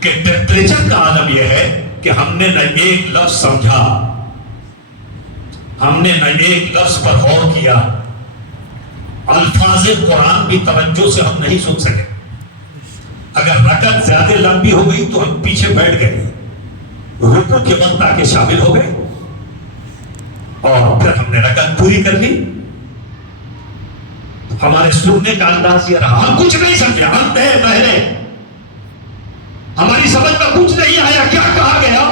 کہ ٹیمپریچر کا عالم یہ ہے کہ ہم نے نہ ایک لفظ سمجھا، ہم نے نہ ایک لفظ پر غور کیا، الفاظ قرآن بھی توجہ سے ہم نہیں سن سکے۔ اگر رکعت زیادہ لمبی ہو گئی تو ہم پیچھے بیٹھ گئے، رکوع کے وقت آ کے شامل ہو گئے اور پھر ہم نے رکعت پوری کر لی۔ ہمارے سننے کا انداز یہ رہا، ہم کچھ نہیں سمجھے، ہم بہرے، ہماری سمجھ میں کچھ نہیں آیا کیا کہا گیا۔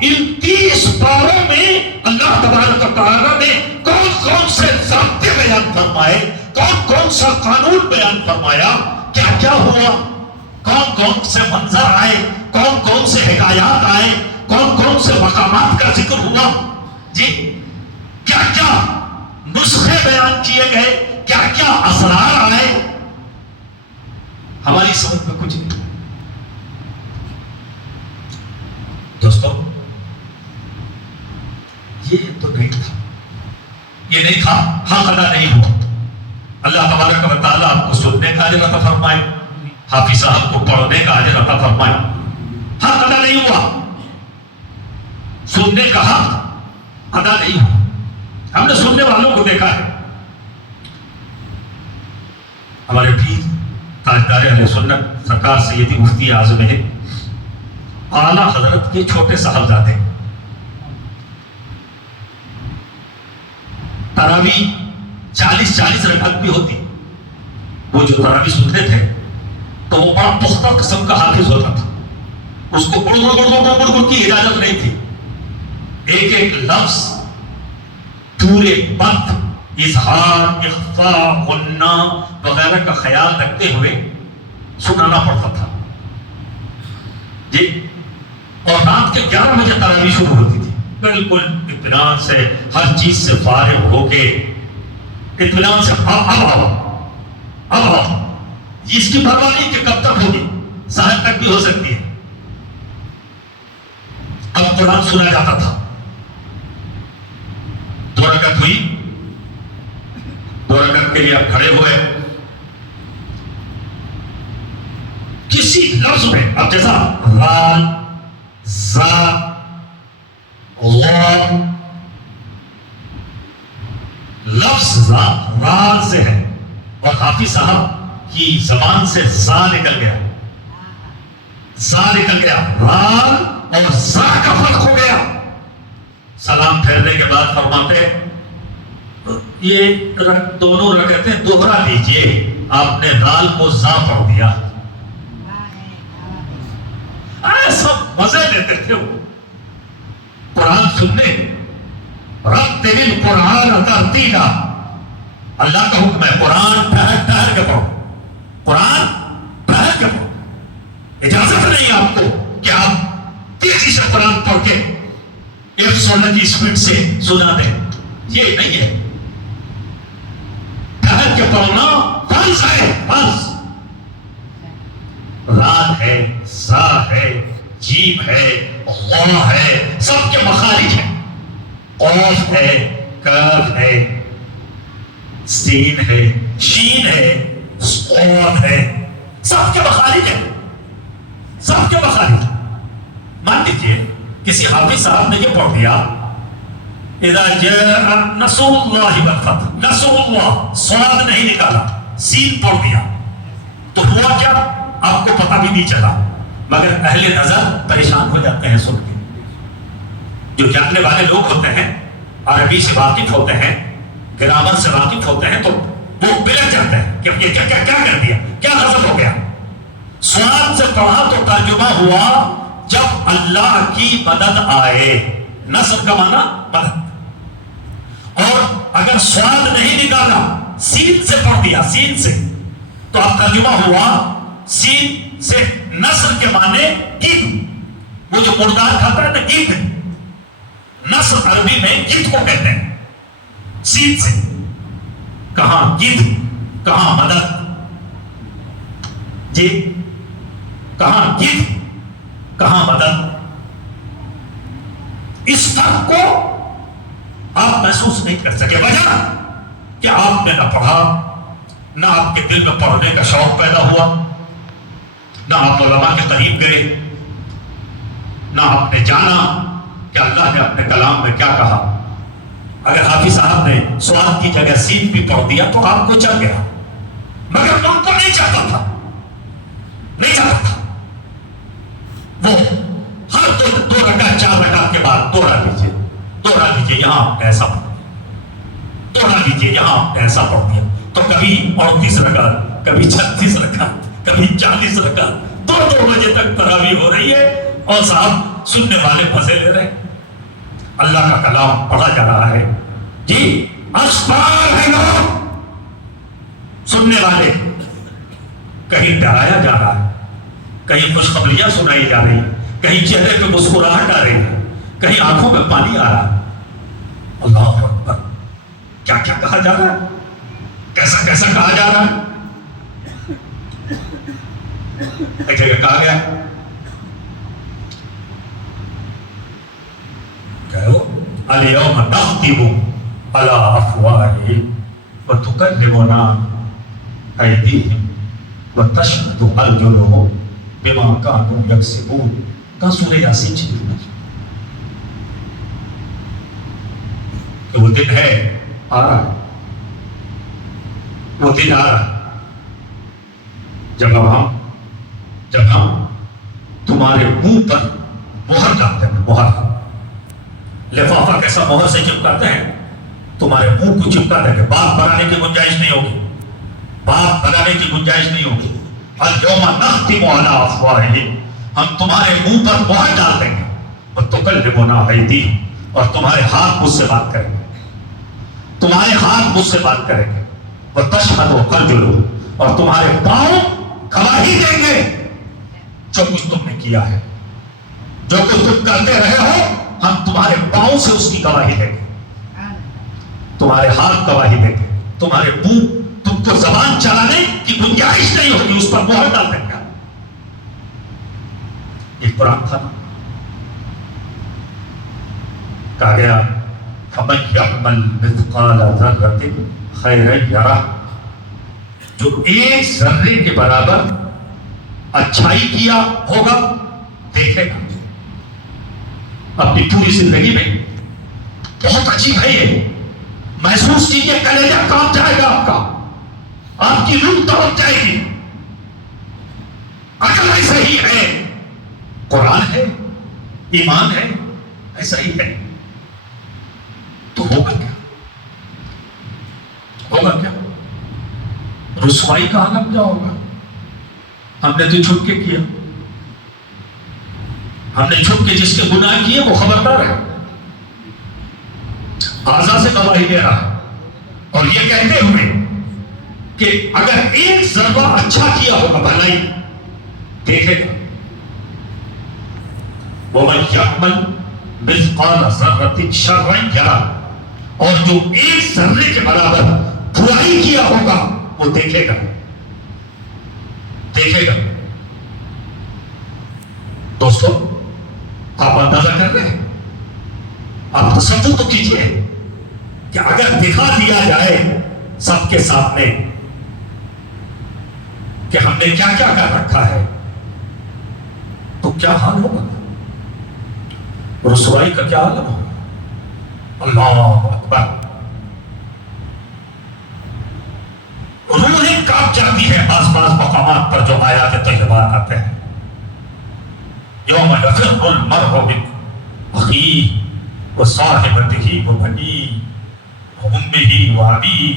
ان 30 پاروں میں اللہ تبارک و تعالیٰ نے کون کون سے ضابطے بیان فرمائے، کون کون سا قانون بیان فرمایا، کیا کیا ہوا، کون کون سے منظر آئے، کون کون سے حکایات آئے، کون کون سے مقامات کا ذکر ہوا، جی کیا کیا نسخے بیان کیے گئے، کیا کیا اسرار آئے، ہماری سمجھ میں کچھ نہیں۔ دوستو یہ تو نہیں تھا، یہ نہیں تھا، حق ادا نہیں ہوا۔ اللہ تبارک و تعالیٰ آپ کو سننے کا اجر عطا فرمائے، حافظ صاحب کو پڑھنے کا اجر عطا فرمائے۔ حق ادا نہیں ہوا، سننے کا حق ادا نہیں ہوا۔ ہم نے سننے والوں کو دیکھا ہے، ہمارے پیر تاجدار اہل سنت سرکار سیدی مفتی اعظم اعلیٰ حضرت کے چھوٹے صاحبزادے تراویح 40 رکعت بھی ہوتی، وہ جو تراویح سنتے تھے تو وہ بڑا پختہ قسم کا حافظ ہوتا تھا، اس کو گڑ کی اجازت نہیں تھی، ایک ایک لفظ پورے وقت اظہار، اخفاء، غنہ وغیرہ کا خیال رکھتے ہوئے سنانا پڑتا تھا جی۔ اور رات کے 11 بجے تراویح شروع ہوتی تھی، بالکل اطمینان سے، ہر چیز سے فارغ ہو کے اطمینان سے اب آؤ، اس کی پرواہ نہیں کہ کب تک ہوگی، سحر تک بھی ہو سکتی ہے۔ اب قرآن سنا جاتا تھا، 2 رکعت ہوئی، 2 رکعت کے لیے آپ کھڑے ہوئے، کسی لفظ میں اب جیسا رال، زا، غ، لفظ رال سے ہے اور حافظ صاحب کی زبان سے زا نکل گیا، رال اور زا کا فرق ہو گیا۔ سلام پھیرنے کے بعد فرماتے یہ دونوں رکعتیں دوہرا لیجئے، آپ نے رال کو زا پڑھ دیا۔ سب مزے لیتے تھے وہ قرآن سننے، رتل القرآن ترتیلا، اللہ کا حکم ہے قرآن ٹھہر کے پڑھو، قرآن ٹھہر کے پڑھو، اجازت نہیں آپ کو کہ آپ تیزی سے قرآن پڑھ کے 100 کی سپیڈ سے سنا دیں، یہ نہیں ہے، ٹھہر کے پڑھنا فرض ہے، فرض۔ رال ہے، زا ہے، جیم ہے، غا ہے، سب کے مخارج ہیں، قاف ہے، کاف ہے، سین ہے، شین ہے، صاد ہے، سب کے مخارج ہیں، سب کے مخارج۔ مان لیجیے کسی حافظ صاحب نے یہ پڑھ دیا اذا جاء نصر اللہ والفتح، نصر اللہ، صاد نہیں نکالا، سین پڑھ دیا، تو ہوا کیا آپ کو پتہ بھی نہیں چلا، مگر اہل نظر پریشان ہو جاتے ہیں سن کے۔ جو جاننے والے لوگ ہوتے ہیں، عربی سے واقف ہوتے ہیں، گرامر سے واقف ہوتے ہیں، تو وہ بلک جاتے ہیں کہ یہ کیا کر دیا، کیا غضب ہو گیا۔ صاد سے پڑھا تو ترجمہ ہوا جب اللہ کی مدد آئے، نصر کا معنی مدد، اور اگر صاد نہیں نکالا سین سے پڑھ دیا، سین سے، تو اب ترجمہ ہوا سین سے نصر کے معنی گدھ، وہ جو مردار کھاتا ہے نا گدھ، نصر عربی میں گدھ کو کہتے ہیں، سین سے، کہاں گدھ کہاں مدد، جی کہاں گدھ کہاں مدد۔ اس فرق کو آپ محسوس نہیں کر سکے، وجہ کہ آپ نے نہ پڑھا، نہ آپ کے دل میں پڑھنے کا شوق پیدا ہوا، نہ آپ علماء کے قریب گئے، نہ آپ نے جانا کہ اللہ نے اپنے کلام میں کیا کہا. اگر حافظ صاحب نے سواد کی جگہ سین بھی پڑھ دیا تو آپ کو چل گیا، مگر ان کو نہیں چاہتا تھا، نہیں چاہتا تھا. وہ ہر دو رکعت 4 رکعت کے بعد دوہرا لیجیے یہاں آپ نے ایسا پڑھ دیا، دوہرا لیجیے یہاں آپ نے ایسا پڑھ دیا. تو کبھی 38 رکعت، کبھی 36 رکعت، کبھی 40 رکعت، 2 بجے تک تراویح ہو رہی ہے اور صاحب سننے والے مزے لے رہے ہیں. اللہ کا کلام پڑھا جا رہا ہے جی، اسفار ہے لوگ سننے والے. کہیں ڈرایا جا رہا ہے، کہیں خوشخبریاں سنائی جا رہی ہیں، کہیں چہرے پہ مسکراہٹ آ رہی ہے، کہیں آنکھوں میں پانی آ رہا ہے. اللہ اکبر، کیا کیا کہا جا رہا ہے، کیسا کیسا کہا جا رہا ہے. ایک جگہ کہا گیا اليوم نختم على افواههم وتكلمنا ايديهم وتشهد ارجلهم بما كانوا يكسبون. کا سورہ یاسین چھپی کہ وہ دن ہے، آ رہا ہے، وہ دن آ رہا ہے جب ہم تمہارے منہ پر مہر ڈالتے ہیں. مہر لفافہ کیسا مہر سے چپکاتے ہیں، تمہارے منہ کو چپکاتے ہیں. بات بنانے کی گنجائش نہیں ہوگی، بات بنانے کی گنجائش نہیں ہوگی. اليوم نختم على افواههم، ہم تمہارے منہ پر مہر ڈال دیں گے. وتكلمنا ايديهم، اور تمہارے ہاتھ مجھ سے بات کریں گے، تمہارے ہاتھ مجھ سے بات کریں گے. وتشهد ارجلهم، اور تمہارے پاؤں گواہی دیں گے جو کچھ تم نے کیا ہے، جو کچھ تم کرتے رہے ہو. ہم تمہارے پاؤں سے اس کی گواہی دیں گے، تمہارے ہاتھ گواہی دیں گے، تمہارے منہ، تم کو زبان چلانے کی گنجائش نہیں ہوگی، اس پر مہر ڈال دیں گے. یہ قرآن تھا نا. کہا گیا فَمَنْ يَعْمَلْ مِثْقَالَ ذَرَّةٍ خَيْرًا يَرَهُ، جو ایک ذرے کے برابر اچھائی کیا ہوگا دیکھے گا. اپنی پوری زندگی میں بہت عجیب ہے یہ، محسوس کیجیے، کلیجہ کانپ جائے گا آپ کا، آپ کی روح تڑپ جائے گی. اگر ایسا ہی ہے، قرآن ہے، ایمان ہے، ایسا ہی ہے، تو ہوگا کیا؟ ہوگا کیا؟ رسوائی کا عالم کیا ہوگا؟ ہم نے تو چھپ کے کیا، ہم نے چھپ کے جس کے گناہ کیے وہ خبردار ہے، آزاد سے گواہی دے رہا ہے، اور یہ کہتے ہوئے کہ اگر ایک ذرہ اچھا کیا ہوگا، بھلائی دیکھے گا. وَمَنْ يَعْمَلْ مِثْقَالَ ذَرَّةٍ شَرًّا يَرَهُ، اور جو ایک ذرے کے برابر برائی کیا ہوگا وہ دیکھے گا، دیکھے گا. دوستو، آپ اندازہ کر رہے ہیں، آپ تصور تو کیجئے کہ اگر دکھا دیا جائے سب کے سامنے کہ ہم نے کیا کیا کر رکھا ہے تو کیا حال ہوگا، رسوائی کا کیا عالم ہوگا. اللہ اکبر. روحیں کانپ جاتی ہے بعض مقامات پر جو آیات طیبات آتے ہیں. یوم یفر المرء من اخیہ وصاحبتہ وبنیہ وامہ وابیہ.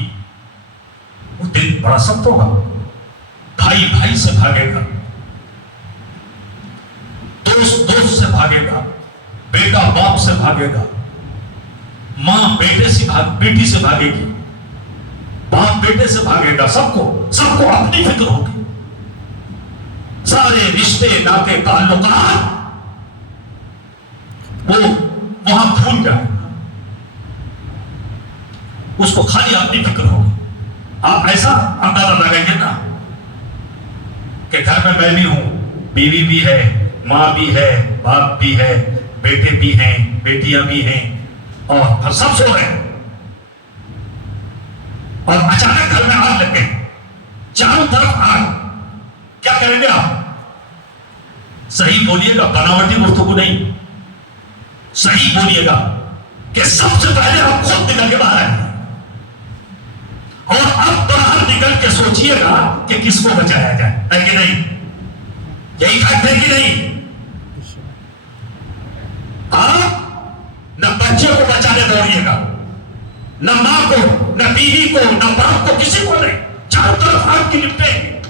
وہ دن بڑا سخت ہوگا. بھائی بھائی سے بھاگے گا، دوست دوست سے بھاگے گا، بیٹا باپ سے بھاگے گا، ماں بیٹے سے بیٹی سے بھاگے گی، باپ بیٹے سے بھاگے گا. سب کو اپنی فکر ہوگی. سارے رشتے ناطے تعلقات وہ وہاں بھول جائے، اس کو خالی اپنی فکر ہوگی. آپ ایسا اندازہ لگائیں نا کہ گھر میں میں بھی ہوں، بیوی بھی ہے، ماں بھی ہے، باپ بھی ہے، بیٹے بھی ہیں، بیٹیاں بھی ہیں، اور ہم سب سو رہے ہیں، اور اچانک گھر میں آگ لگ گئی، چاروں طرف آگ. کیا کریں گے آپ؟ صحیح بولیے گا، بناوٹی گفتگو نہیں، صحیح بولیے گا کہ سب سے پہلے ہم خود نکل کے باہر آئیں اور اب باہر نکل کے سوچئے گا کہ کس کو بچایا جائے، ہے کہ نہیں؟ یہی فیکٹ ہے کہ نہیں؟ آپ نہ بچے کو بچانے دوڑیے گا، نہ ماں کو، نہ بیوی کو، نہ باپ کو، کسی کو نہیں، چاروں طرف آپ کی نپٹیں گے۔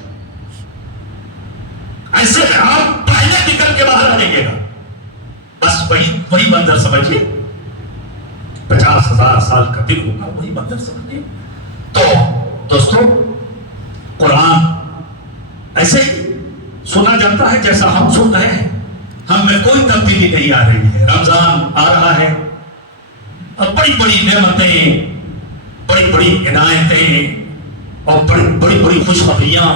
ایسے میں آپ پہلے نکل کے باہر آ جائیے گا، بس وہی منظر سمجھیے، 50,000 سال کا دن ہوگا، وہی منظر سمجھیے۔ تو دوستو، قرآن ایسے ہی سنا جاتا ہے جیسا ہم سن رہے ہیں، ہم میں کوئی تبدیلی نہیں آ رہی ہے۔ رمضان آ رہا ہے اور بڑی بڑی نعمتیں، بڑی بڑی عنایتیں اور بڑی بڑی خوشخبریاں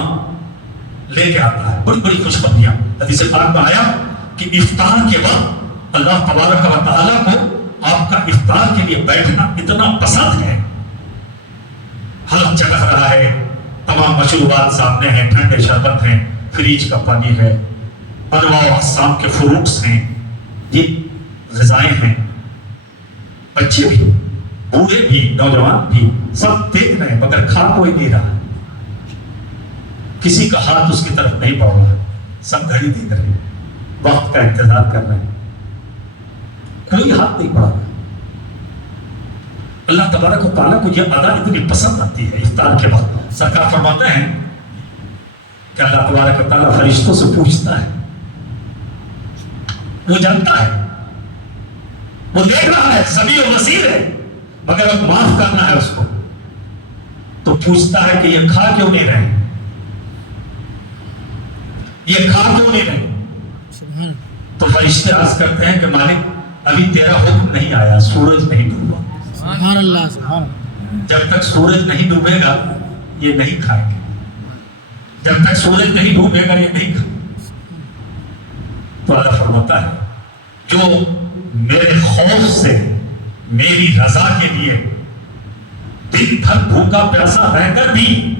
لے کے آتا ہے، بڑی بڑی خوشخبریاں۔ حدیث پاک میں آیا کہ افطار کے وقت اللہ تبارک و تعالیٰ کو آپ کا افطار کے لیے بیٹھنا اتنا پسند ہے، حلق چکھ رہا ہے، تمام مشروبات سامنے ہیں، ٹھنڈے شربت ہیں، فریج کا پانی ہے، انواع و اقسام کے فروٹس ہیں، یہ غذائیں ہیں، بچے بھی، بوڑھے بھی، نوجوان بھی سب دیکھ رہے ہیں مگر کھا کوئی نہیں رہا، کسی کا ہاتھ اس کی طرف نہیں بڑھ رہا، سب گھڑی دیکھ رہے ہیں، وقت کا انتظار کر رہے ہیں، کوئی ہاتھ نہیں بڑھا رہا۔ اللہ تبارک و تعالیٰ کو یہ ادا اتنی پسند آتی ہے افطار کے وقت۔ سرکار فرماتے ہیں کہ اللہ تبارک و تعالیٰ فرشتوں سے پوچھتا ہے، وہ جانتا ہے، وہ دیکھ رہا ہے، سمیع و بصیر ہے، مگر اب معاف کرنا ہے اس کو، تو پوچھتا ہے کہ یہ کھا کیوں نہیں رہے، یہ کھا کیوں نہیں رہے؟ تو فرشتے عرض کرتے ہیں کہ مالک ابھی تیرا حکم نہیں آیا، سورج نہیں ڈوبا، سبحان اللہ، سبحان اللہ، جب تک سورج نہیں ڈوبے گا یہ نہیں کھائیں گے، جب تک سورج نہیں ڈوبے گا یہ نہیں کھائیں گے۔ تو اللہ فرماتا ہے جو میرے خوف سے میری رضا کے لیے دن بھر بھوکا پیاسا رہ کر بھی،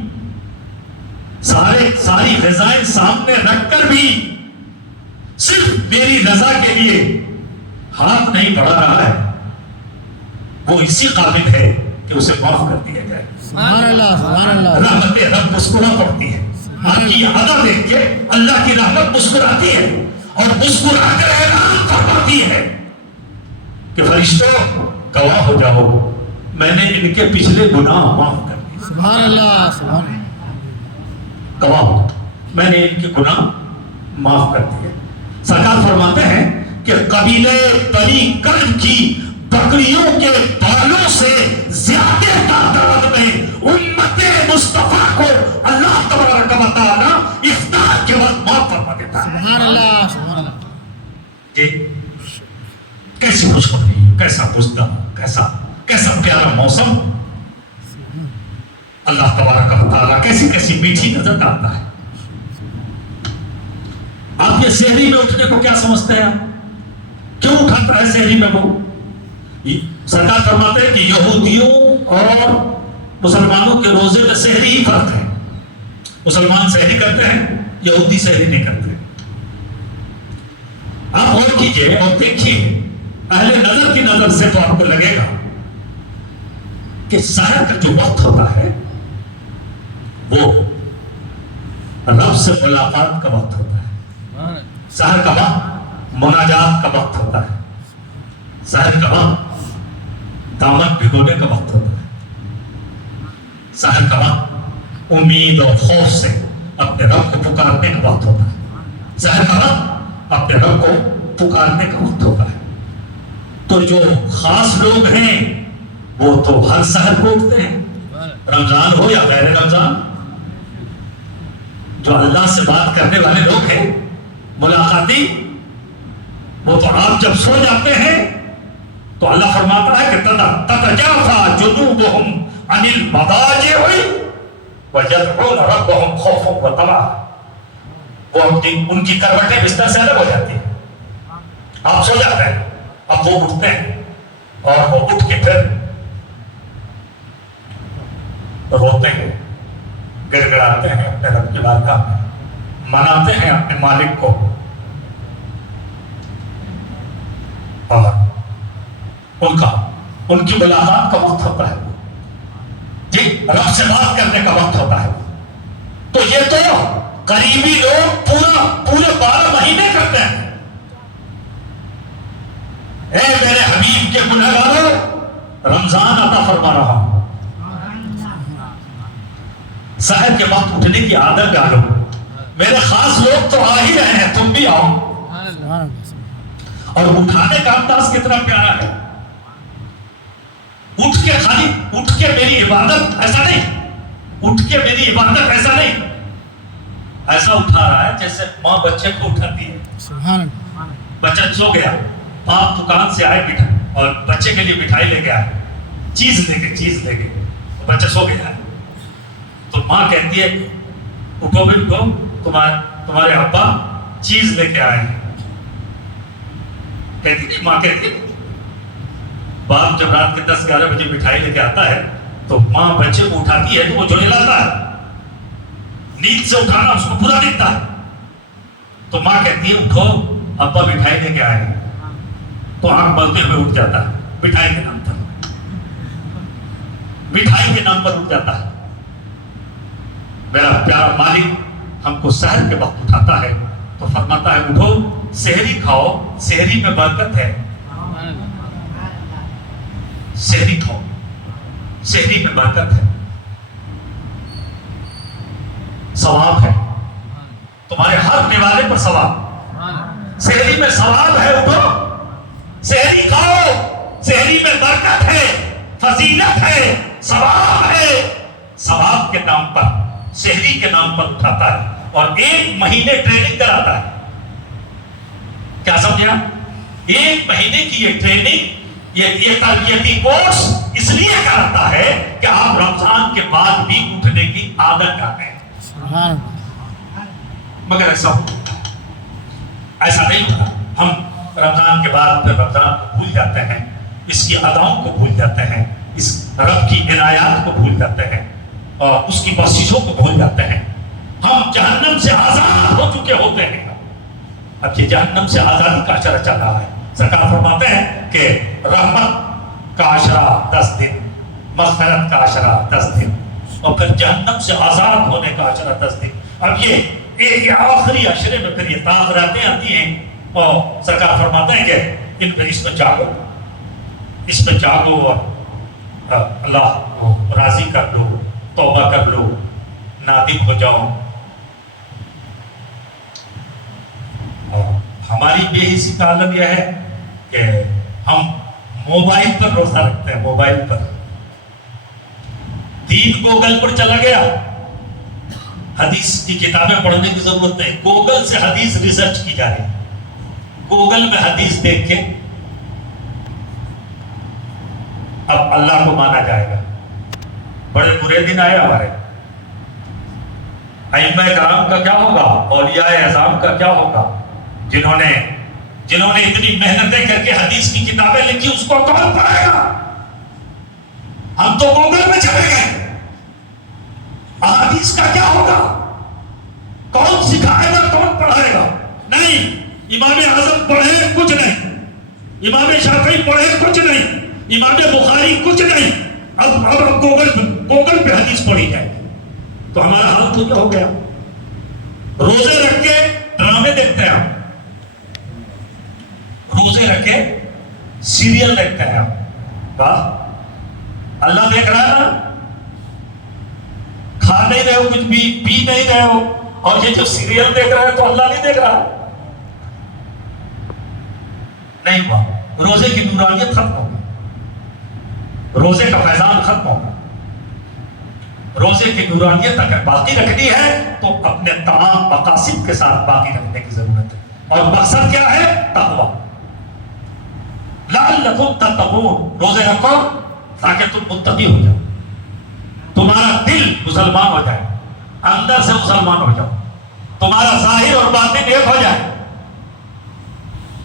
ساری غذائیں سامنے رکھ کر بھی صرف میری رضا کے لیے ہاتھ نہیں بڑھا رہا ہے، وہ اسی قابل ہے کہ اسے معاف کر دیا جائے۔ سبحان اللہ، سبحان اللہ، رحمت رب مسکرا پڑتی ہے، آپ کی ادا دیکھ کے اللہ کی رحمت مسکراتی ہے اور مسکرا کر اعلان فرماتی ہے کہ فرشتوں گواہ ہو جاؤ، میں نے ان کے پچھلے گناہ معاف کر دیے۔ سبحان اللہ، سبحان اللہ، گواہ ہو، میں نے ان کے گناہ معاف کر دیے۔ سرکار فرماتے ہیں کہ قبیلے بنی کلب کی بکریوں کے بالوں سے زیادہ تعداد میں امت مصطفیٰ کو اللہ تبارک و تعالیٰ افطار کے وقت معاف فرما دیتا ہے۔ سبحان اللہ، سبحان اللہ، جی کیسی خوشخبری، کیسا بزدہ، کیسا پیارا موسم، اللہ تبارک و تعالیٰ کیسی کیسی میٹھی نظر ڈالتا ہے۔ آپ یہ سحری میں اٹھنے کو کیا سمجھتے ہیں؟ کیوں اٹھاتا ہے سحری میں وہ؟ سرکار فرماتے ہیں کہ یہودیوں اور مسلمانوں کے روزے میں سحری ہی فرق ہے، مسلمان سحری کرتے ہیں، یہودی سحری نہیں کرتے۔ آپ غور کیجئے اور دیکھیے، اہل نظر کی نظر سے تو آپ کو لگے گا کہ سحر کا جو وقت ہوتا ہے وہ رب سے ملاقات کا وقت ہوتا ہے، سحر کا وقت مناجات کا وقت ہوتا ہے، سحر کا وقت دامن بھگونے کا وقت ہوتا ہے، سحر کا وقت امید اور خوف سے اپنے رب کو پکارنے کا وقت ہوتا ہے، سحر کا وقت اپنے رب کو پکارنے کا وقت ہوتا ہے۔ تو جو خاص لوگ ہیں وہ تو ہر سحر کو اٹھتے ہیں، رمضان ہو یا غیر رمضان، جو اللہ سے بات کرنے والے لوگ ہیں ملاقاتی، وہ تو آپ جب سو جاتے ہیں تو اللہ فرماتا ہے کہ تتجافى جنوبهم عن المضاجع ويدعون ربهم خوفا وطمعا، وہ ان کی کروٹیں بستر سے الگ ہو جاتی ہیں، آپ سو جاتے ہیں، اب وہ اٹھتے ہیں اور وہ اٹھ کے پھر روتے ہیں، گڑ گڑاتے ہیں اپنے رب کی بارگاہ میں، مناتے ہیں اپنے مالک کو ان کی ملاقات کا وقت ہوتا ہے جی، رب سے بات کرنے کا وقت ہوتا ہے. تو یہ تو قریبی لوگ پورے 12 مہینے کرتے ہیں. اے میرے حبیب کے گنہگاروں، رمضان عطا فرما رہا ہوں. سحر کے وقت اٹھنے کی عادت ڈالو. میرے خاص لوگ تو آ ہی رہے ہیں، تم بھی آؤ. اور اٹھانے کا انداز کتنا پیارا ہے. اٹھ کے میری عبادت ایسا نہیں، ایسا اٹھا رہا ہے جیسے ماں بچے کو اٹھاتی ہے. بچہ سو گیا، باپ دکان سے آئے اور بچے کے لیے مٹھائی لے کے آئے، چیز لے کے بچہ سو گیا ہے. تو ماں کہتی ہے اٹھو بھی اٹھو، تمہارے ابا چیز لے کے آئے ہیں. ماں کہتی ہے. باپ جب رات کے 10-11 بجے مٹھائی لے کے آتا ہے تو ماں بچے کو اٹھاتی ہے تو وہ جھنجھلاتا ہے. نیند سے اٹھانا اس کو برا دکھتا ہے. تو ماں کہتی ہے اٹھو، ابا مٹھائی لے کے آئے ہیں. تو آنکھ ملتے ہوئے اٹھ جاتا ہے، مٹھائی کے نام پر اٹھ جاتا ہے. میرا پیارا مالک ہم کو سحر کے وقت اٹھاتا ہے تو فرماتا ہے اٹھو، سحری کھاؤ، سحری میں برکت ہے. سحری کھاؤ، سحری میں برکت ہے، ثواب ہے تمہارے ہر نوالے پر ثواب. سحری میں ثواب ہے، اٹھو سحری کھاؤ، سحری میں برکت ہے، فضیلت ہے، ثواب ہے. ثواب کے نام پر، سحری کے نام پر اٹھاتا ہے اور 1 مہینے ٹریننگ کراتا ہے. کیا سمجھا؟ 1 مہینے کی یہ ٹریننگ، یہ تربیتی کورس اس لیے کراتا ہے کہ آپ رمضان کے بعد بھی اٹھنے کی عادت ڈالیں. مگر ایسا نہیں ہوتا. ہم رمضان کے بعد پھر رمضان کو بھول جاتے ہیں، اس کی اداؤں کو بھول جاتے ہیں، اس رب کی عنایات کو بھول جاتے ہیں اور اس کی بخششوں کو بھول جاتے ہیں. ہم جہنم سے آزاد ہو چکے ہوتے ہیں. اب یہ جہنم سے آزادی کا عشرہ چل رہا ہے. سرکار فرماتے ہیں کہ رحمت کا عشرہ 10 دن، مغفرت کا عشرہ 10 دن، اور پھر جہنم سے آزاد ہونے کا عشرہ 10 دن. اب یہ آخری عشرے میں پھر یہ تاخیراتیں آتی ہیں اور سرکار فرماتے ہیں کہ اس میں جاگو اور اللہ کو راضی کر لو، توبہ کر لو، نادم ہو جاؤ. ہماری بے حسی کا عالم یہ ہے کہ ہم موبائل پر روزہ رکھتے ہیں. موبائل پر دین گوگل پر چلا گیا. حدیث کی کتابیں پڑھنے کی ضرورت نہیں، گوگل سے حدیث ریسرچ کی جا رہی ہے. گوگل میں حدیث دیکھ کے اب اللہ کو مانا جائے گا. بڑے برے دن آئے ہمارے. ائمہ کرام کا کیا ہوگا، اولیاء اعظام کا کیا ہوگا، جنہوں نے اتنی محنتیں کر کے حدیث کی کتابیں لکھی، اس کو کون پڑھائے گا؟ ہم تو گوگل میں چلے گئے. حدیث کا کیا ہوگا؟ کون سکھائے گا، کون پڑھائے گا؟ نہیں. امام اعظم پڑھے کچھ نہیں، امام شافعی پڑھے کچھ نہیں، امام بخاری کچھ نہیں. اب گوگل پہ حدیث پڑھی جائے تو ہمارا حال تو کیا ہو گیا؟ روزے رکھ کے ڈرامے دیکھتے ہیں ہم، روزے رکھ کے سیریل دیکھتے ہیں ہم. واہ، اللہ دیکھ رہا ہے نا. کھا نہیں رہے ہو کچھ بھی، پی نہیں رہے ہو، اور یہ جو سیریل دیکھ رہے ہیں تو اللہ نہیں دیکھ رہا؟ نہیں ہوا. روزے کی نورانیت ختم ہو گئی، روزے کا فیضان ختم ہو گیا. روزے کی نورانیت اگر باقی رکھنی ہے تو اپنے تمام مقاصد کے ساتھ باقی رکھنے کی ضرورت ہے. اور مقصد کیا ہے؟ تقویٰ. لعلکم تتقون. روزے رکھو تاکہ تم متقی ہو جاؤ، تمہارا دل مسلمان ہو جائے، اندر سے مسلمان ہو جاؤ، تمہارا ظاہر اور باطن ایک ہو جائے.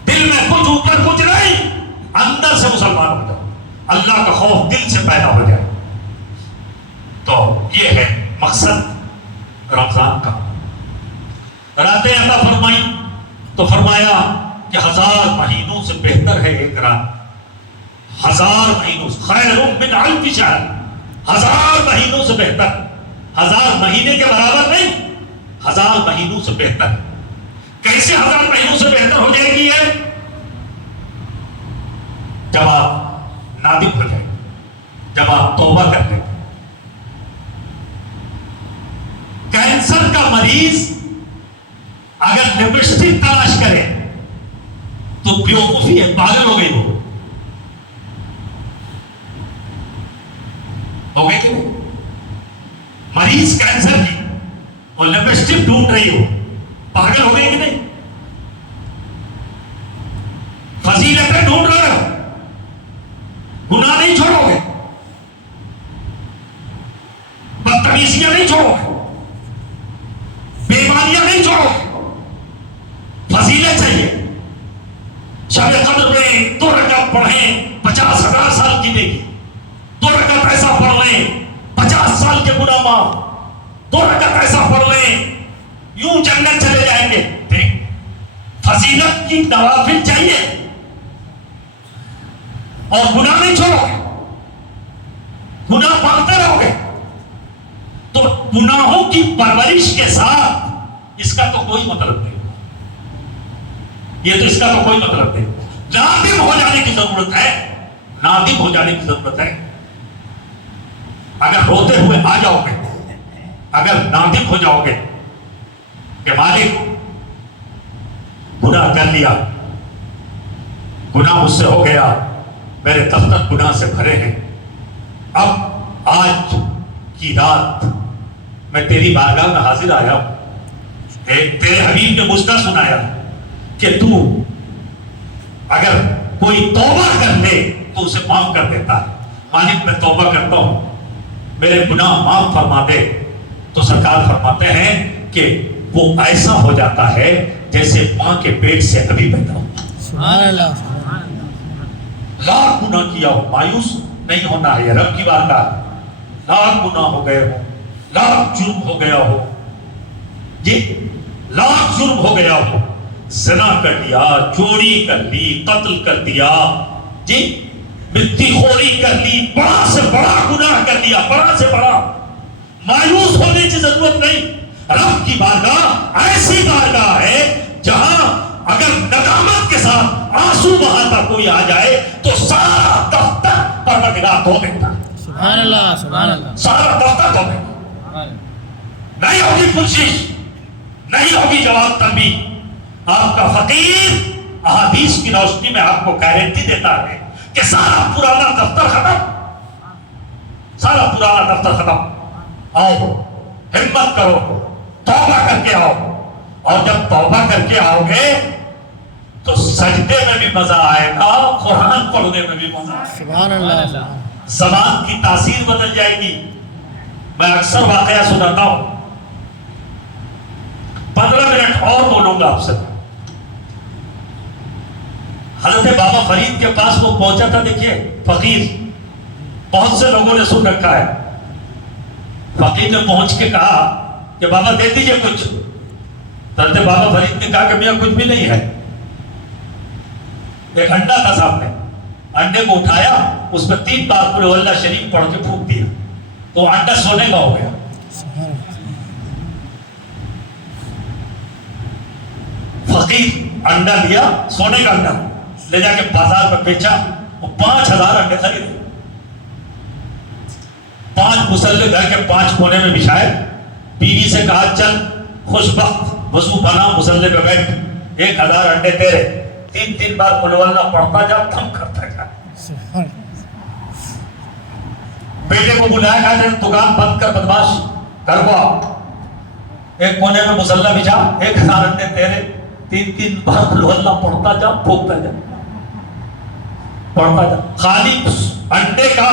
دل میں کچھ اوپر کچھ نہیں، اندر سے مسلمان ہو جاؤ، اللہ کا خوف دل سے پیدا ہو جائے. تو یہ ہے مقصد رمضان کا. راتیں عطا فرمائی تو فرمایا کہ 1000 مہینوں سے بہتر ہے ایک رات. 1000 مہینوں سے خیر من 1000 شہر، 1000 مہینوں سے بہتر، 1000 مہینے کے برابر نہیں، 1000 مہینوں سے بہتر۔ کیسے 1000 مہینوں سے بہتر ہو جائے گی یہ؟ جب آپ نادم ہو جائیں، جب آپ توبہ کر لیں۔ کینسر کا مریض اگر لپسٹک تلاش کرے تو بیوقوفی ہے، پاگل ہو گئی وہ، ہو گئے کہ نہیں؟ مریض کینسر کی اور لپسٹک ڈھونڈ رہی ہو، پاگل ہو گئی کہ نہیں؟ فضیلتیں ڈھونڈ رہے ہو، گناہ نہیں چھوڑو گے، بدتمیزیاں نہیں چھوڑو گے، بیماریاں نہیں چھوڑو گے، فضیلت چاہیے۔ شب قدر میں 2 رکعت پڑھیں 50,000 سال کی نیکی، 2 رکعت ایسا پڑھ لیں 50 سال کے گناہ معاف، 2 رکعت ایسا پڑھ لیں یوں جنت چلے جائیں گے۔ دیکھ، فضیلت کی نوافل چاہیے اور گناہ نہیں چھوڑو گے، گناہ پڑھتے رہو گے تو گناہوں کی پرورش کے ساتھ اس کا تو کوئی مطلب نہیں، یہ تو اس کا تو کوئی مطلب نہیں۔ نادم ہو جانے کی ضرورت ہے، نادم ہو جانے کی ضرورت ہے۔ اگر روتے ہوئے آ جاؤ گے، اگر نادم ہو جاؤ گے کہ مالک گناہ کر لیا، گناہ مجھ سے ہو گیا، میرے دفتر گناہ سے بھرے ہیں، اب آج کی رات میں تیری بارگاہ میں حاضر آیا ہوں، تیرے حبیب نے مجھ سے سنایا کہ تو اگر کوئی توبہ کر لے تو اسے معاف کر دیتا ہے۔ مالک میں توبہ کرتا ہوں، میرے گناہ معاف فرما دے، تو سرکار فرماتے ہیں کہ وہ ایسا ہو جاتا ہے جیسے ماں کے پیٹ سے ابھی پیدا ہو۔ سبحان اللہ، لاکھ گناہ کیا ہو، مایوس نہیں ہونا ہے، یہ رب کی بات ہے۔ لاکھ گناہ ہو گئے ہو، لاکھ جرم ہو گیا ہو، جی لاکھ جرم ہو گیا ہو، زنا کر لیا، چوری کر لی، قتل کر دیا، جی مٹی خوری کر لی، بڑا سے بڑا گناہ کر لیا، بڑا سے بڑا، مایوس ہونے کی ضرورت نہیں۔ رب کی بارگاہ ایسی بارگاہ ہے جہاں اگر ندامت کے ساتھ آنسو بہاتا کوئی آ جائے تو سارا دفتر پروردگار دھو دیتا ہے، سبحان اللہ، سبحان اللہ، سارا دفتر دھو دیتا ہے۔ نہیں ہوگی کوشش، نہیں ہوگی جواب تنبیہ۔ آپ کا فقیر احادیث کی روشنی میں آپ کو گارنٹی دیتا ہے کہ سارا پرانا دفتر ختم، سارا پرانا دفتر ختم۔ آؤ ہمت کرو، توبہ کر کے آؤ، اور جب توبہ کر کے آؤ گے تو سجدے میں بھی مزہ آئے گا، قرآن پڑھنے میں بھی مزہ آئے گا، سبحان اللہ، زبان کی تاثیر بدل جائے گی۔ میں اکثر واقعہ سناتا ہوں، 15 منٹ اور بولوں گا آپ سے۔ حضرت بابا فرید کے پاس وہ پہنچا تھا، دیکھیے فقیر، بہت سے لوگوں نے سن رکھا ہے۔ فقیر نے پہنچ کے کہا کہ بابا دے دیجئے کچھ۔ حضرت بابا فرید نے کہا کہ میاں کچھ بھی نہیں ہے۔ ایک انڈا تھا سامنے، انڈے کو اٹھایا، اس میں 3 بار قل اللہ شریف پڑھ کے پھونک دیا تو انڈا سونے کا ہو گیا۔ فقیر انڈا لیا، سونے کا انڈا لے جا کے بازار میں بیچا، وہ 5,000 انڈے خریدے، 5 مصلے گھر کے 5 کونے میں بچھائے، بیوی سے کہا چل خوش بخت وضو بنا، مصلے پہ بیٹھ، 1,000 انڈے تیرے، 3 بار قل اللہ پڑھتا جا، دم کرتا جا۔ بیٹے کو بلایا، کہا دکان بند کر بدماش، گھر کو آ، ایک کونے میں مصلی بچھا، 1,000 انڈے تیرے، 3 بار قل اللہ پڑھتا جا، پھونکتا جا، پڑھتا جا۔ خالی انڈے کا،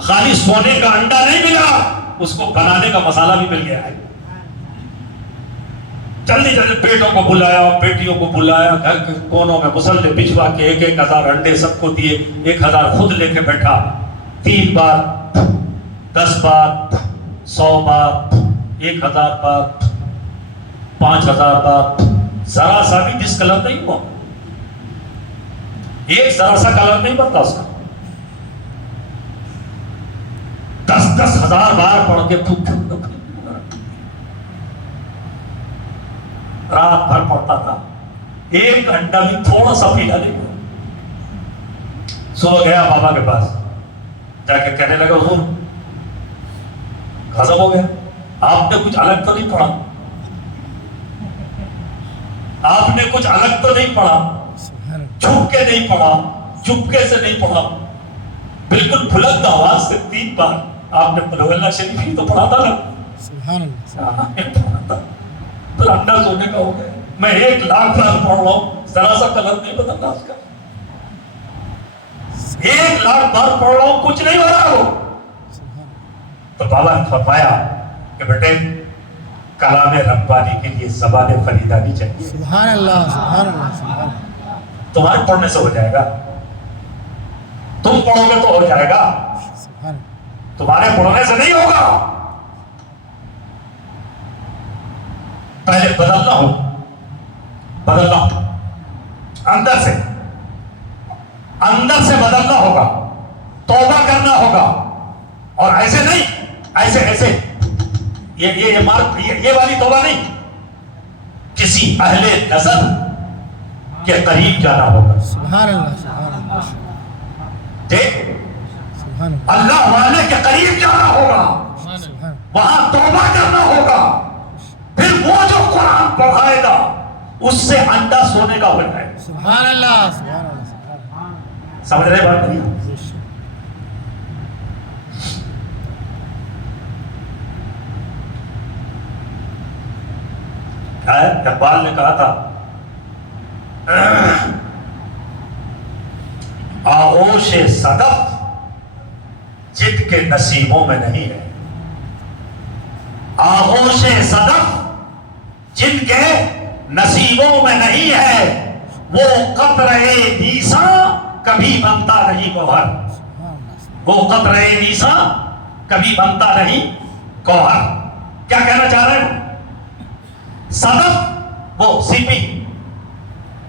خالی سونے کا انڈا نہیں ملا، اس کو بنانے کا مسالہ بھی مل گیا ہے۔ جلدی جلدی بیٹوں کو بلایا، بیٹیوں کو بلایا، گھر کے کونوں میں مصلی بچھوا کے 1,000 انڈے سب کو دیے، 1,000 خود لے کے بیٹھا، 3 بار، 10 بار، 100 بار، 1,000 بار، 5,000 بار، ذرا سا بھی ڈسکلر نہیں ہوا۔ ایک ذرا سا کلر نہیں بدلا اس کا، 10,000 بار پڑھ کے رات بھر پڑھتا تھا، ایک گھنٹہ بھی تھوڑا سا پیلا نہیں ہوا۔ صبح گیا بابا کے پاس، جا کے کہنے لگا حضور غضب ہو گیا، آپ نے کچھ الگ تو نہیں پڑھا، آپ نے کچھ الگ تو نہیں پڑھا، چھپ کے نہیں پڑھا، چپکے سے نہیں پڑھا، بالکل بلند آواز سے 3 بار آپ نے قل اللہ شریف ہی تو پڑھا تھا نا۔ سبحان اللہ۔ تو اندر سونے کا ہو گیا، میں 1,00,000 بار پڑھ رہا ہوں، ذرا سا کلر نہیں بدلنا اس کا، 1,00,000 بار پڑھ رہا ہوں، کچھ نہیں ہو رہا ہو۔ تو بابا نے فرمایا کہ بیٹے کلام ربانی کے لیے زبان فریدہ نہیں چاہیے، سبحان اللہ، سبحان اللہ، سبحان اللہ، تمہارے پڑھنے سے ہو جائے گا، تم پڑھو گے تو ہو جائے گا، سبحان اللہ، تمہارے پڑھنے سے نہیں ہوگا، پہلے بدلنا ہو، بدلنا اندر سے بدلنا ہوگا، توبہ کرنا ہوگا، اور ایسے نہیں، ایسے یہ والی توبہ نہیں، کسی اہل نظر کے قریب جانا ہوگا، سبحان اللہ، سبحان اللہ، دیکھ سبحان اللہ، اللہ والے کے قریب جانا ہوگا، سبحان وہاں توبہ کرنا ہوگا، پھر وہ جو قرآن پڑھائے گا اس سے انڈا سونے کا ہو جائے گا۔ سبحان اللہ، سبحان اللہ، سبحان اللہ، سمجھ رہے بات نہیں؟ اقبال نے کہا تھا آغوش صدف جن کے نصیبوں میں نہیں ہے، آغوش صدف جن کے نصیبوں میں نہیں ہے، وہ قطرے نیسا کبھی بنتا نہیں گوہر، وہ قطرے نیسا کبھی بنتا نہیں گوہر۔ کیا کہنا چاہ رہے ہیں؟ صدف وہ سیپی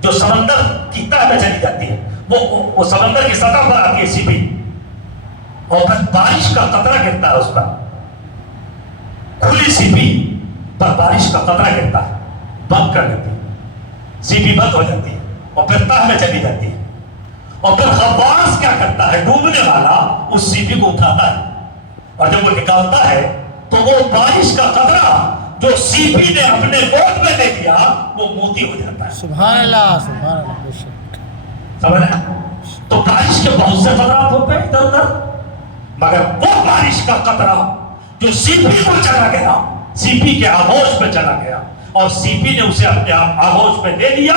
جو سمندر کی تہ میں چلی جاتی ہے، وہ سمندر کی سطح پر آتی ہے سیپی، اور پھر بارش کا قطرہ گرتا ہے اس پر، کھلی سیپی پر بارش کا قطرہ گرتا ہے، بند کر دیتی ہے، سیپی بند ہو جاتی ہے اور پھر تہ میں چلی جاتی ہے، اور پھر غواص کیا کرتا ہے، ڈوبنے والا اس سیپی کو اٹھاتا ہے، اور جب وہ نکالتا ہے تو وہ بارش کا قطرہ جو سیپی نے اپنے گود میں لے لیا وہ موتی ہو جاتا ہے۔ سبحان اللہ، سبحان اللہ، سمجھ رہے ہیں؟ تو بارش کے بہت سے قطرات ہوتے ہیں ادھر ادھر، مگر وہ بارش کا قطرہ جو سیپی کو چلا گیا، سیپی کے آغوش پہ چلا گیا اور سیپی نے اسے اپنے آغوش پہ لے لیا،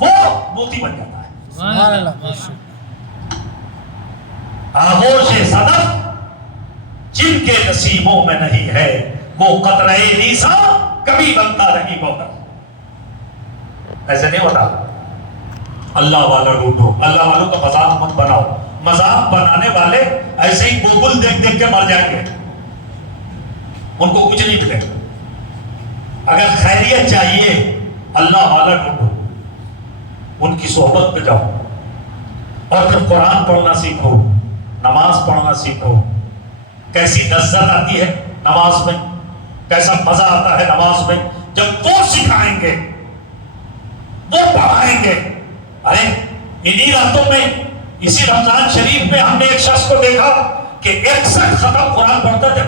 وہ موتی بن جاتا ہے۔ سبحان اللہ، آغوش صدف جن کے نصیبوں میں نہیں ہے، وہ قطرہ نیسا کبھی بنتا نہیں گوہر۔ ایسے نہیں ہوتا، اللہ والا ڈھونڈو، اللہ والوں کا مذاق مت بناؤ، مذاق بنانے والے ایسے ہی گوگل دیکھ دیکھ کے مر جائیں گے، ان کو کچھ نہیں ملے گا۔ اگر خیریت چاہیے اللہ والا ڈھونڈو، ان کی صحبت میں جاؤ، اور پھر قرآن پڑھنا سیکھو، نماز پڑھنا سیکھو، کیسی لذت آتی ہے نماز میں، کیسا مزہ آتا ہے نماز میں، جب وہ سکھائیں گے، وہ پڑھائیں گے۔ ارے انہی راتوں میں، اسی رمضان شریف میں ہم نے ایک شخص کو دیکھا کہ 61 ختم قرآن پڑھتا تھا،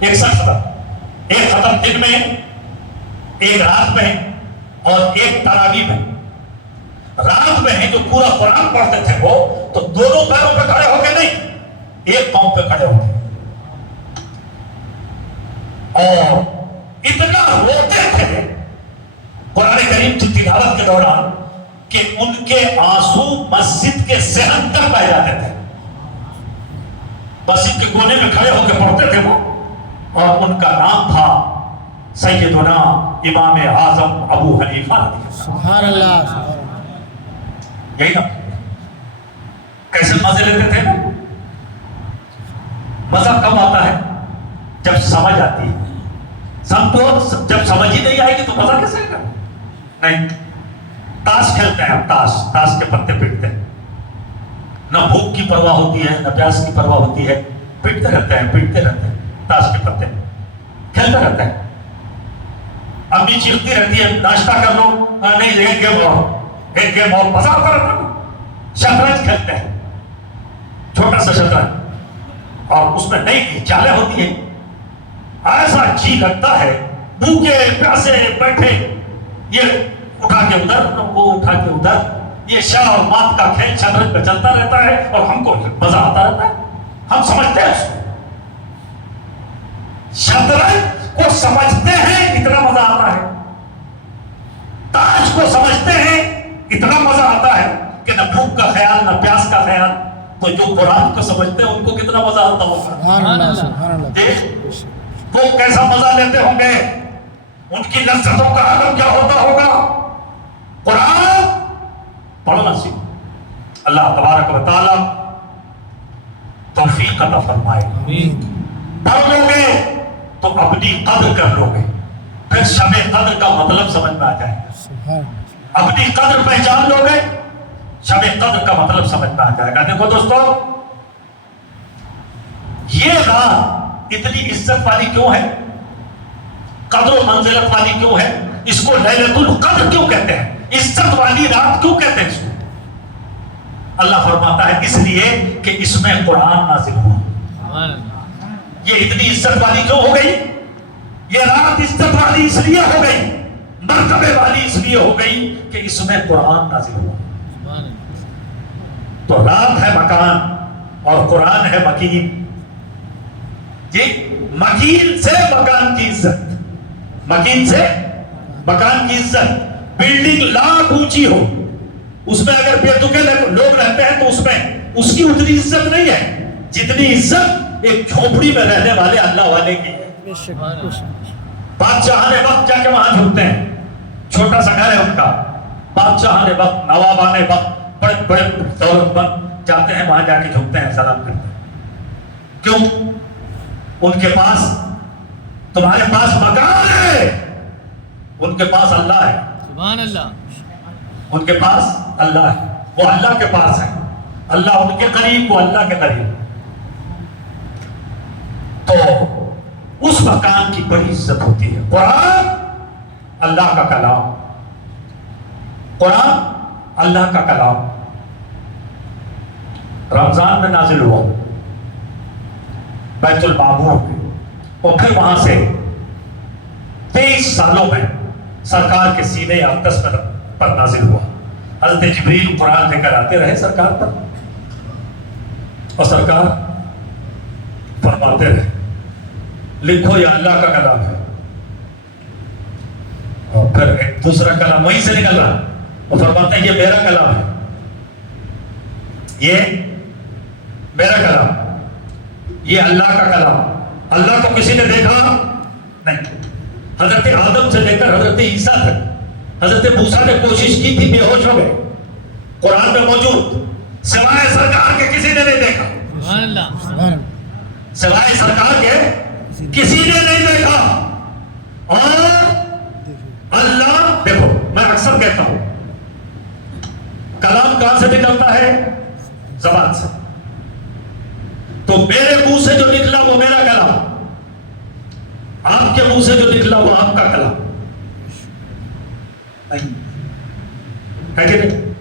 61 ختم، ایک ختم دن میں، ایک رات میں، اور ایک تراویح میں۔ رات میں جو پورا قرآن پڑھتے تھے وہ تو دونوں پیروں پہ کھڑے ہو کے نہیں، ایک پاؤں پہ کھڑے ہو کے، اور اتنا روتے تھے قرآن کریم کی تلاوت کے دوران کہ ان کے آنسو مسجد کے صحن تک بہ جاتے تھے۔ مسجد کے کونے میں کھڑے ہو کے پڑھتے تھے وہ، اور ان کا نام تھا سیدنا امام اعظم ابو حنیفہ۔ سبحان اللہ، سبحان اللہ، یہی نا، کیسے مزے لیتے تھے نا۔ مزہ کب آتا ہے؟ جب سمجھ آتی ہے۔ سب کو جب سمجھ ہی نہیں آئے گی تو مزہ کیسے گا؟ نہیں، تاش کھیلتے ہیں ہم، تاش کے پتے پیٹتے ہیں، نہ بھوک کی پرواہ ہوتی ہے نہ پیاس کی پرواہ ہوتی ہے، پیٹتے رہتے ہیں تاش کے پتے کھیلتے رہتے ہیں۔ امی چیختی رہتی ہے ناشتہ کر لو، نہیں ایک گیم اور مزہ آتا رہتا ہے۔ شطرنج کھیلتے ہیں، چھوٹا سا شطرنج، اور اس میں نئی نئی چالیں ہوتی ہیں، ایسا جی لگتا ہے، بھوکے پیاسے بیٹھے، یہ اٹھا کے ادھر وہ اٹھا کے ادھر، یہ شاہ اور مات کا کھیل شطرنج پہ چلتا رہتا ہے اور ہم کو مزہ آتا رہتا ہے، ہم سمجھتے ہیں اس کو، شطرنج کو سمجھتے ہیں اتنا مزہ آتا ہے، تاش کو سمجھتے ہیں اتنا مزہ آتا ہے کہ نہ بھوک کا خیال نہ پیاس کا خیال۔ تو جو قرآن کو سمجھتے ہیں ان کو کتنا مزہ آتا ہوگا، سبحان اللہ سبحان اللہ۔ وہ کیسا مزہ لیتے ہوں گے، ان کی لذتوں کا عالم کیا ہوتا ہوگا۔ قرآن پڑھنا سیکھو، اللہ تبارک و تعالی توفیق عطا فرمائے۔ پڑھ لو گے تو اپنی قدر کر لو گے، پھر شب قدر کا مطلب سمجھ میں آ جائے گا۔ سبحان اپنی قدر پہچان لو گے، شب قدر کا مطلب سمجھ میں آ جائے گا۔ دیکھو دوستو، یہ رات اتنی عزت والی کیوں ہے، قدر و منزلت والی کیوں ہے، اس کو لیلۃ القدر کیوں کہتے ہیں، عزت والی رات کیوں کہتے ہیں اس کو؟ اللہ فرماتا ہے اس لیے کہ اس میں قرآن نازل ہوا۔ یہ اتنی عزت والی کیوں ہو گئی، یہ رات عزت والی اس لیے ہو گئی، مرتبے والی اس لیے ہو گئی کہ اس میں قرآن نازل ہوا۔ تو رات ہے مکان اور قرآن ہے مکین، جی مکین سے مکان کی عزت، مکین سے مکان کی عزت۔ بلڈنگ لاکھ اونچی ہو، اس میں اگر بے تکے لوگ رہتے ہیں تو اس میں اس کی اتنی عزت نہیں ہے جتنی عزت ایک جھونپڑی میں رہنے والے اللہ والے کی ہے۔ بادشاہان وقت جا کے وہاں جھکتے ہیں، چھوٹا سا گھر ہے ان کا، بادشاہان وقت نوابان وقت بڑے بڑے دولت مند جاتے ہیں وہاں جا کے جھکتے ہیں، سلام کرتے ہیں۔ کیوں؟ ان کے پاس، تمہارے پاس مکان ہے، ان کے پاس اللہ ہے، سبحان اللہ، ان کے پاس اللہ ہے، وہ اللہ کے پاس ہے، اللہ ان کے قریب، وہ اللہ کے قریب۔ تو اس مکان کی بڑی عزت ہوتی ہے۔ قرآن اللہ کا کلام، قرآن اللہ کا کلام رمضان میں نازل ہوا بیت المعمور میں، اور پھر وہاں سے 23 سالوں میں سرکار کے سینے اقدس پر نازل ہوا۔ حضرت جبریل قرآن لے کر آتے رہے سرکار پر، اور سرکار فرماتے رہے لکھو یہ اللہ کا کلام ہے، اور پھر ایک دوسرا کلام وہیں سے نکل رہا، وہ فرماتے ہیں یہ میرا کلام ہے، یہ میرا کلام، یہ اللہ کا کلام۔ اللہ کو کسی نے دیکھا نہیں، حضرت آدم سے لے کر حضرت عیسیٰ تک، حضرت موسیٰ نے کوشش کی تھی، بے ہوش ہو گئے، قرآن میں موجود، سوائے سرکار کے کسی نے نہیں دیکھا، سبحان اللہ، سبحان اللہ۔ سوائے سرکار کے کسی نے نہیں دیکھا۔ اور اللہ، دیکھو میں اکثر کہتا ہوں کلام کہاں سے نکلتا ہے؟ زبان سے۔ تو میرے منہ سے جو نکلا وہ میرا کلام، آپ کے منہ سے جو نکلا وہ آپ کا کلام نہیں ہے کہ نہیں؟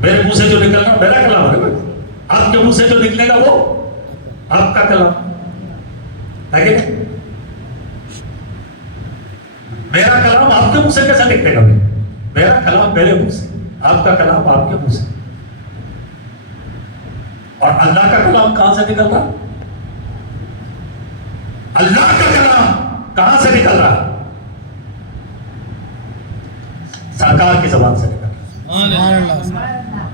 میرے منہ سے جو نکلنا میرا کلام ہے، آپ کے منہ سے جو نکلے گا وہ آپ کا کلام ہے کہ نہیں؟ میرا کلام آپ کے منہ سے کیسے نکلے گا؟ میرا کلام میرے منہ سے، آپ کا کلام آپ کے منہ سے۔ اور اللہ کا کلام کہاں سے نکل رہا؟ اللہ کا کلام کہاں سے نکل رہا؟ سرکار کی زبان سے نکل رہا۔ سبحان اللہ۔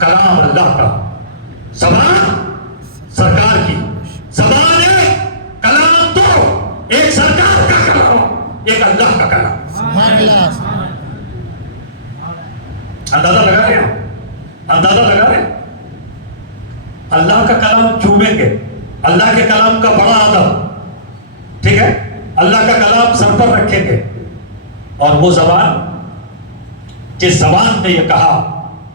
کلام اللہ کا، زبان سرکار کی، زبان ہے، کلام تو ایک سرکار کا کلام، ایک اللہ کا کلام۔ سبحان اللہ۔ اندازہ لگا رہے ہیں، اندازہ لگا رہے ہیں؟ اللہ کا کلام چومیں گے، اللہ کے کلام کا بڑا ادب، ٹھیک ہے، اللہ کا کلام سر پر رکھیں گے، اور وہ زبان جس زبان نے یہ کہا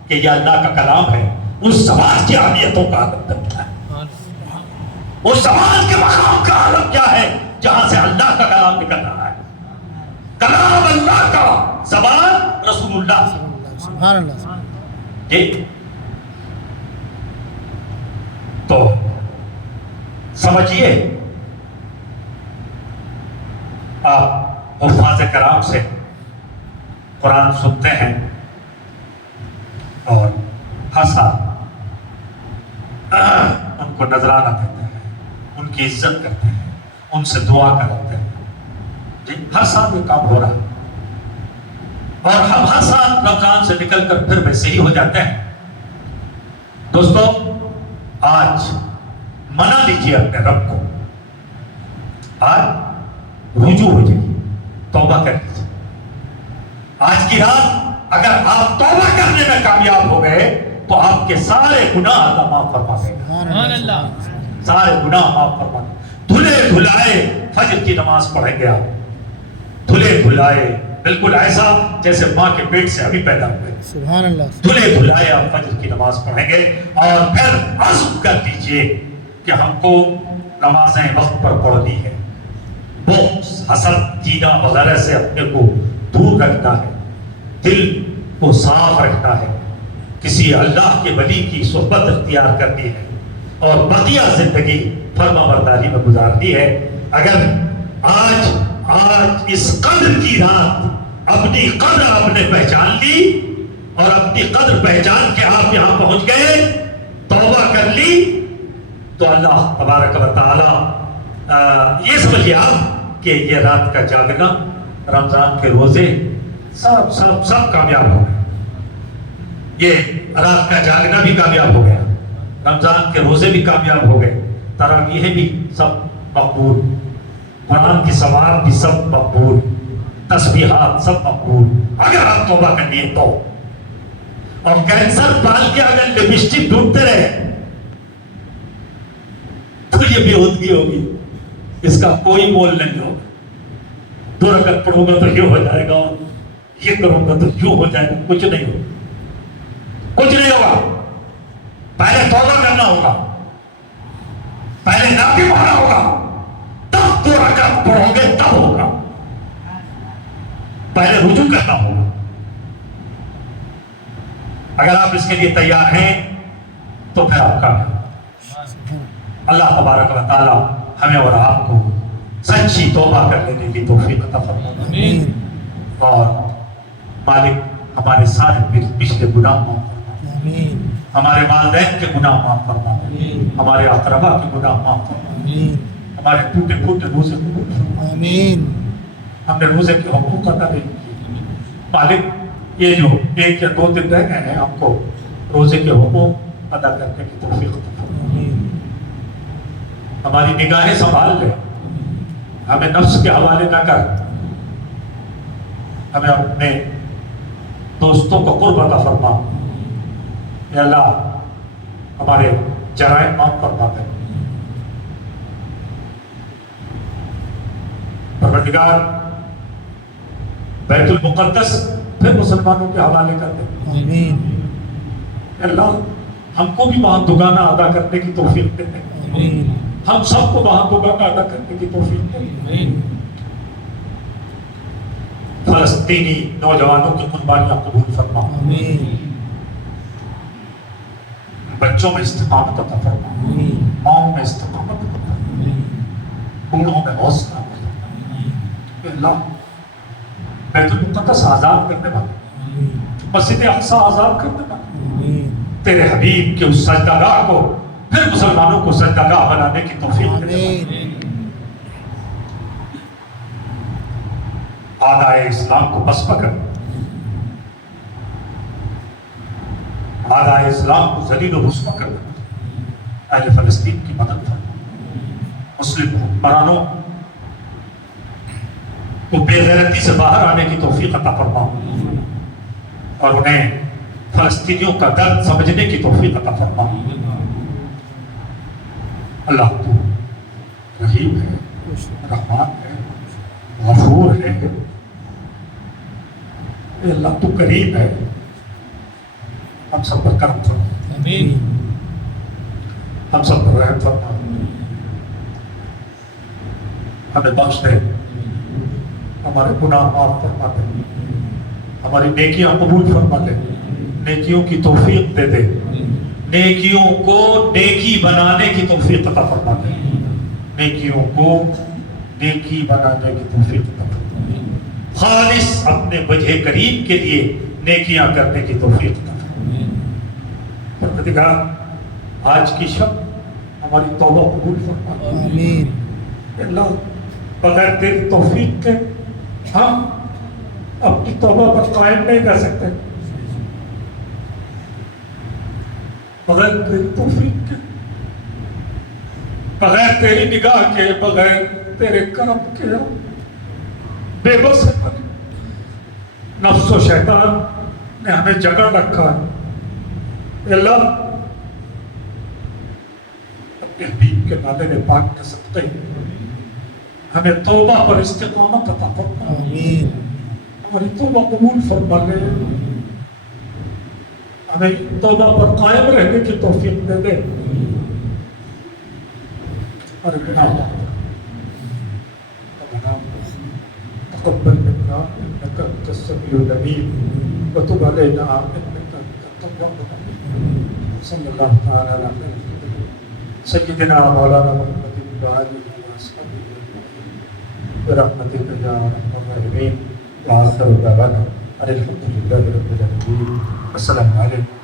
کہ یہ اللہ کا کلام ہے، اس زبان کی اہمیتوں کا عالم کرتا ہے، اس زبان کے مقام کا عالم کیا ہے جہاں سے اللہ کا کلام نکل رہا ہے، کلام اللہ کا، زبان رسول اللہ۔ سبحان اللہ۔ جی تو سمجھیے، آپ حفاظ کرام سے قرآن سنتے ہیں اور ہر سال ان کو نذرانہ دیتے ہیں، ان کی عزت کرتے ہیں، ان سے دعا کرتے ہیں۔ جی ہر سال یہ کام ہو رہا ہے، اور ہم ہر سال رمضان سے نکل کر پھر ویسے ہی ہو جاتے ہیں۔ دوستو، آج منا لیجیے اپنے رب کو، آج رجوع ہو جائیے، توبہ کر لیجیے۔ آج کی رات اگر آپ توبہ کرنے میں کامیاب ہو گئے تو آپ کے سارے گناہ اللہ معاف فرما دے گا، سبحان اللہ۔ سارے گناہ معاف فرما دے گا۔ دھلے دھلائے فجر کی نماز پڑھیں گے آپ، دھلے دھلائے، بالکل ایسا جیسے ماں کے پیٹ سے ابھی پیدا ہوئے، سبحان اللہ۔ دھلے دھلائے آپ فجر کی نماز پڑھیں گے، اور پھر عزم کر لیجئے کہ ہم کو نمازیں وقت پر پڑھنی ہے، بغض، حسد، کینہ وغیرہ سے اپنے کو دور رکھنا ہے، دل کو صاف رکھنا ہے، کسی اللہ کے ولی کی صحبت اختیار کرنی ہے، اور بقیہ زندگی فرما برداری میں گزارنی ہے۔ اگر آج اس قدر کی رات اپنی قدر آپ نے پہچان لی، اور اپنی قدر پہچان کے آپ یہاں پہنچ گئے، توبہ کر لی، تو اللہ تبارک و تعالی یہ سمجھیے آپ کہ یہ رات کا جاگنا، رمضان کے روزے سب کامیاب ہو گئے۔ یہ رات کا جاگنا بھی کامیاب ہو گیا، رمضان کے روزے بھی کامیاب ہو گئے، تراویح بھی سب مقبول، قرآن کی ثواب بھی سب مقبول، تسبیحات سب مقبول، اگر آپ توبہ کر لیے تو۔ اور کینسر پال کے اگر لپسٹک ڈھونڈتے رہے تو یہ بے ہودگی ہوگی، اس کا کوئی مول نہیں ہوگا۔ 2 رکعت پڑھوں گا تو یہ ہو جائے گا، اور یہ کروں گا تو یوں ہو جائے گا، کچھ نہیں ہوگا، کچھ نہیں ہوگا۔ پہلے توبہ کرنا ہوگا، پہلے نافی پڑھنا ہوگا، تب 2 رکعت پڑھو گے تب ہوگا، پہلے رجوع کرنا ہوگا۔ اگر آپ اس کے لیے تیار ہیں تو پھر آپ کامیاب۔ اللہ تبارک و تعالی ہمیں اور آپ کو سچی توبہ کر لینے کی توفیق عطا فرمائے، اور مالک ہمارے سارے پچھلے گناہ معاف فرما دے، ہمارے والدین کے گناہ معاف فرما دے، ہمارے اقربا کے گناہ معاف فرما دے، ہمارے ٹوٹے پھوٹے روزے قبول فرما دے۔ ہم نے روزے کے حقوق ادا نہیں کیے، مالک یہ جو 1 یا 2 دن رہ گئے ہیں، ہم کو روزے کے حقوق ادا کرنے کی توفیق عطا فرما دے۔ ہماری نگاہیں سنبھال لے، ہمیں نفس کے حوالے نہ کر، ہمیں اپنے دوستوں کو قرب عطا فرما۔ اے اللہ ہمارے جرائم معاف فرما دے، پروردگار بیت المقدس پھر مسلمانوں کے حوالے کر دے۔ اے اللہ ہم کو بھی وہاں دگانا ادا کرنے کی توفیق دے دے، ہم سب کو وہاں دگانا ادا کرنے کی توفیق دے دے۔ فلسطینی نوجوانوں کی قربانیاں قبول فرما، بچوں میں استقامت عطا فرما، ماؤں میں استقامت عطا فرما، بوڑھوں میں حوصلہ عطا فرما۔ اے اللہ بیت المقدس آزاد کرنے والے، مسجد اقصی آزاد کرنے والے، تیرے حبیب کے اس سجدہ گاہ کو پھر مسلمانوں کو سجدہ گاہ بنانے کی توفیق دے۔ اعدائے اسلام کو پسپا کر، اعدائے اسلام کو ذلیل و رسوا کر، اہل فلسطین کی مدد فرما، مسلم حکمرانوں کو بے غیرتی سے باہر آنے کی توفیق عطا فرما، اور انہیں فلسطینیوں کا درد سمجھنے کی توفیق عطا فرما۔ اللہ تو رحیم ہے، رحمان ہے، غفور ہے، اے اللہ تو کریم ہے، ہم سب پر کرم فرما، آمین ہم سب پر رحم فرما، ہمیں بخش دے، ہمارے گناہ معاف فرما دے، ہماری نیکیاں قبول فرما دے، نیکیوں کی توفیق دے دے، نیکیوں کو نیکی بنانے کی توفیق عطا فرما دے، نیکیوں کو نیکی بنانے کی توفیق عطا فرما دے، خالص اپنے وجہ کریم کے لیے نیکیاں کرنے کی توفیق عطا فرما دے۔ پروردگار آج کی شب ہماری توبہ قبول فرما دے، آمین اے اللہ بغیر تیری توفیق کے ہم اپنی توبہ پر قائم نہیں رہ سکتے، بغیر تیری توفیق کے، بغیر تیری نگاہ کے، بغیر تیرے کرم کے ہم بے بس ہیں۔ نفس و شیطان نے ہمیں جگہ رکھا ہے، اے اللہ اپنے حبیب کے نالے میں پاک کے صدقے ہمیں توبہ پر استقامت عطا فرما، آمین ہماری توبہ قبول فرما لے، ہمیں توبہ پر قائم رہنے کی توفیق دے دے، ہمارے گناہ معاف ربنا تقبل منا انك انت السميع العليم وتب علينا انك انت التواب الرحيم صلى الله تعالى على خير خلقه سيدنا مولانا محمد وآله وصحبه أجمعين برحمتك يا ارحم الراحمين وآخر دعوانا ان الحمد لله رب العالمين السلام عليكم